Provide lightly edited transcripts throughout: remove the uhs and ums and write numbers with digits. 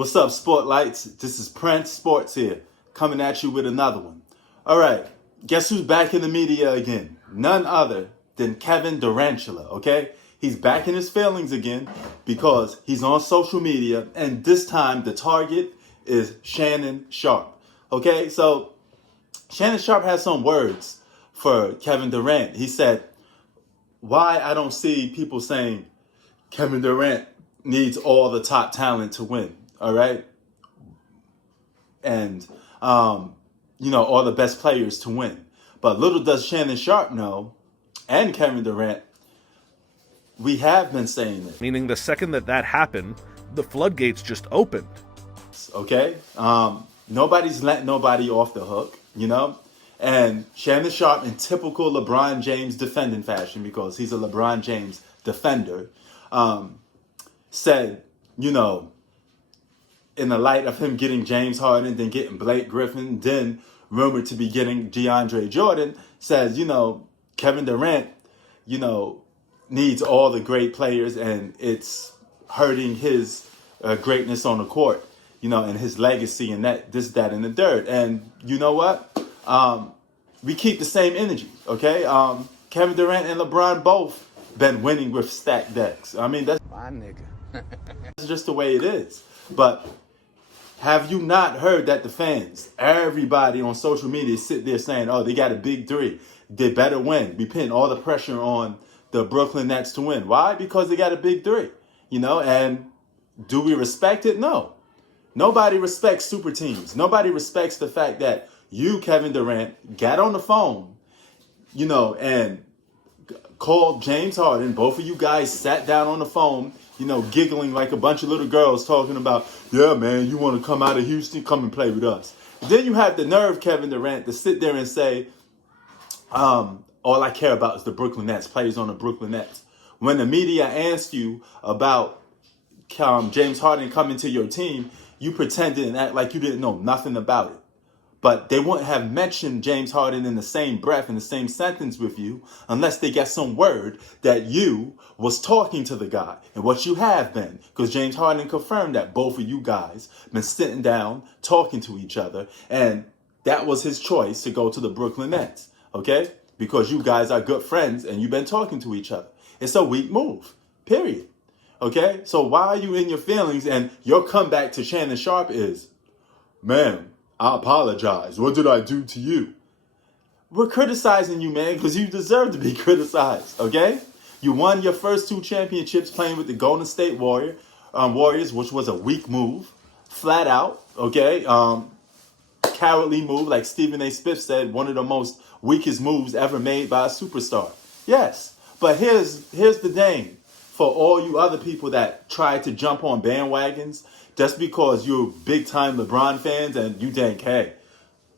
What's up, Sportlights? This is Prince Sports here, coming at you with another one. All right, guess who's back in the media again? None other than Kevin Durant, okay? He's back in his feelings again because he's on social media, and this time the target is Shannon Sharpe, okay? So Shannon Sharpe has some words for Kevin Durant. He said, why I don't see people saying Kevin Durant needs all the top talent to win, all right? And, all the best players to win. But little does Shannon Sharpe know, and Kevin Durant, we have been saying it. Meaning the second that happened, the floodgates just opened. Okay? Nobody's letting nobody off the hook, And Shannon Sharpe, in typical LeBron James defending fashion, because he's a LeBron James defender, said, in the light of him getting James Harden, then getting Blake Griffin, then rumored to be getting DeAndre Jordan, says, Kevin Durant, needs all the great players, and it's hurting his greatness on the court, and his legacy and that, and the third. And you know what? We keep the same energy, okay? Kevin Durant and LeBron both been winning with stacked decks. I mean, that's my nigga. That's just the way it is. But have you not heard that the fans, everybody on social media sit there saying, oh, they got a big three. They better win. Be putting all the pressure on the Brooklyn Nets to win. Why? Because they got a big three, and do we respect it? No. Nobody respects super teams. Nobody respects the fact that you, Kevin Durant, got on the phone, and called James Harden. Both of you guys sat down on the phone, giggling like a bunch of little girls talking about, yeah, man, you want to come out of Houston? Come and play with us. Then you have the nerve, Kevin Durant, to sit there and say, all I care about is the Brooklyn Nets, players on the Brooklyn Nets. When the media asked you about James Harden coming to your team, you pretended and act like you didn't know nothing about it. But they wouldn't have mentioned James Harden in the same breath, in the same sentence with you, unless they get some word that you was talking to the guy. And what you have been, because James Harden confirmed that both of you guys been sitting down, talking to each other, and that was his choice to go to the Brooklyn Nets, okay? Because you guys are good friends and you've been talking to each other. It's a weak move, period, okay? So why are you in your feelings? And your comeback to Shannon Sharpe is, man, I apologize. What did I do to you? We're criticizing you, man, because you deserve to be criticized, okay? You won your first 2 championships playing with the Golden State Warriors, which was a weak move, flat out, okay? Cowardly move, like Stephen A. Smith said, one of the most weakest moves ever made by a superstar. Yes, but here's the thing for all you other people that try to jump on bandwagons just because you're big time LeBron fans and you think, hey,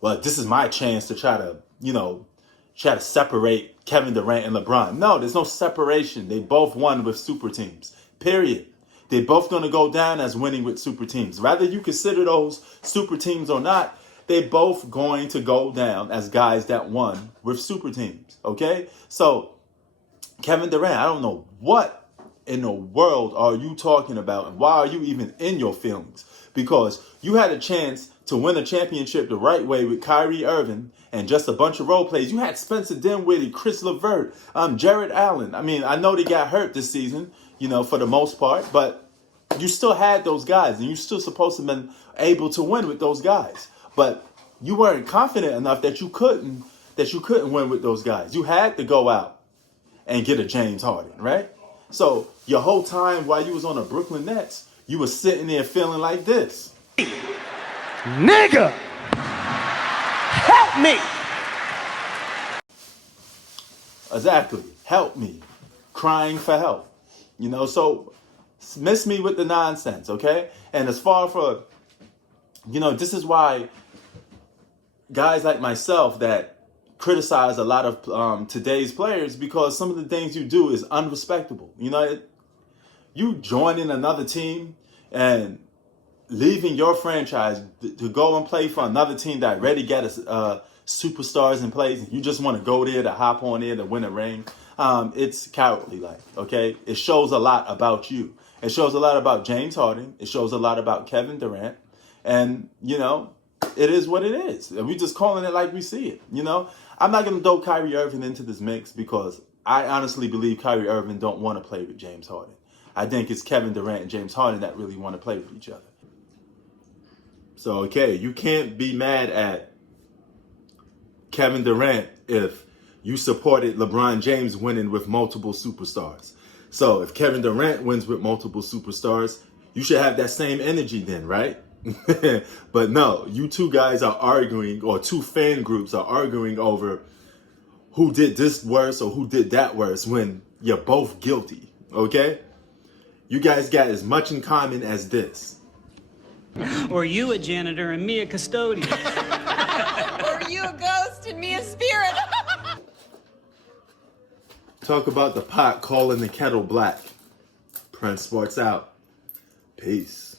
well, this is my chance to try to separate Kevin Durant and LeBron. No, there's no separation. They both won with super teams, period. They're both going to go down as winning with super teams. Whether you consider those super teams or not, they're both going to go down as guys that won with super teams, okay? So, Kevin Durant, I don't know what in the world are you talking about, and why are you even in your feelings? Because you had a chance to win a championship the right way with Kyrie Irving and just a bunch of role plays. You had Spencer Dinwiddie, Chris LeVert, Jared Allen. I mean, I know they got hurt this season, for the most part, but you still had those guys, and you're still supposed to have been able to win with those guys. But you weren't confident enough that you couldn't win with those guys. You had to go out and get a James Harden, right? So your whole time while you was on the Brooklyn Nets, you was sitting there feeling like this. Nigga, help me. Exactly. Help me. Crying for help. So miss me with the nonsense, okay? And as far for, this is why guys like myself that criticize a lot of today's players, because some of the things you do is unrespectable. You joining another team and leaving your franchise to go and play for another team that already got superstars in place, and you just want to go there to hop on there to win a ring. It's cowardly, okay? It shows a lot about you. It shows a lot about James Harden. It shows a lot about Kevin Durant. And, you know, it is what it is. And we just calling it like we see it, you know? I'm not going to throw Kyrie Irving into this mix because I honestly believe Kyrie Irving don't want to play with James Harden. I think it's Kevin Durant and James Harden that really want to play with each other. So, okay, you can't be mad at Kevin Durant if you supported LeBron James winning with multiple superstars. So if Kevin Durant wins with multiple superstars, you should have that same energy then, right? But no, you two guys are arguing, or two fan groups are arguing over who did this worse or who did that worse when you're both guilty, okay? You guys got as much in common as this. Or you a janitor and me a custodian. Or you a ghost and me a spirit. Talk about the pot calling the kettle black. Prince Sports out. Peace.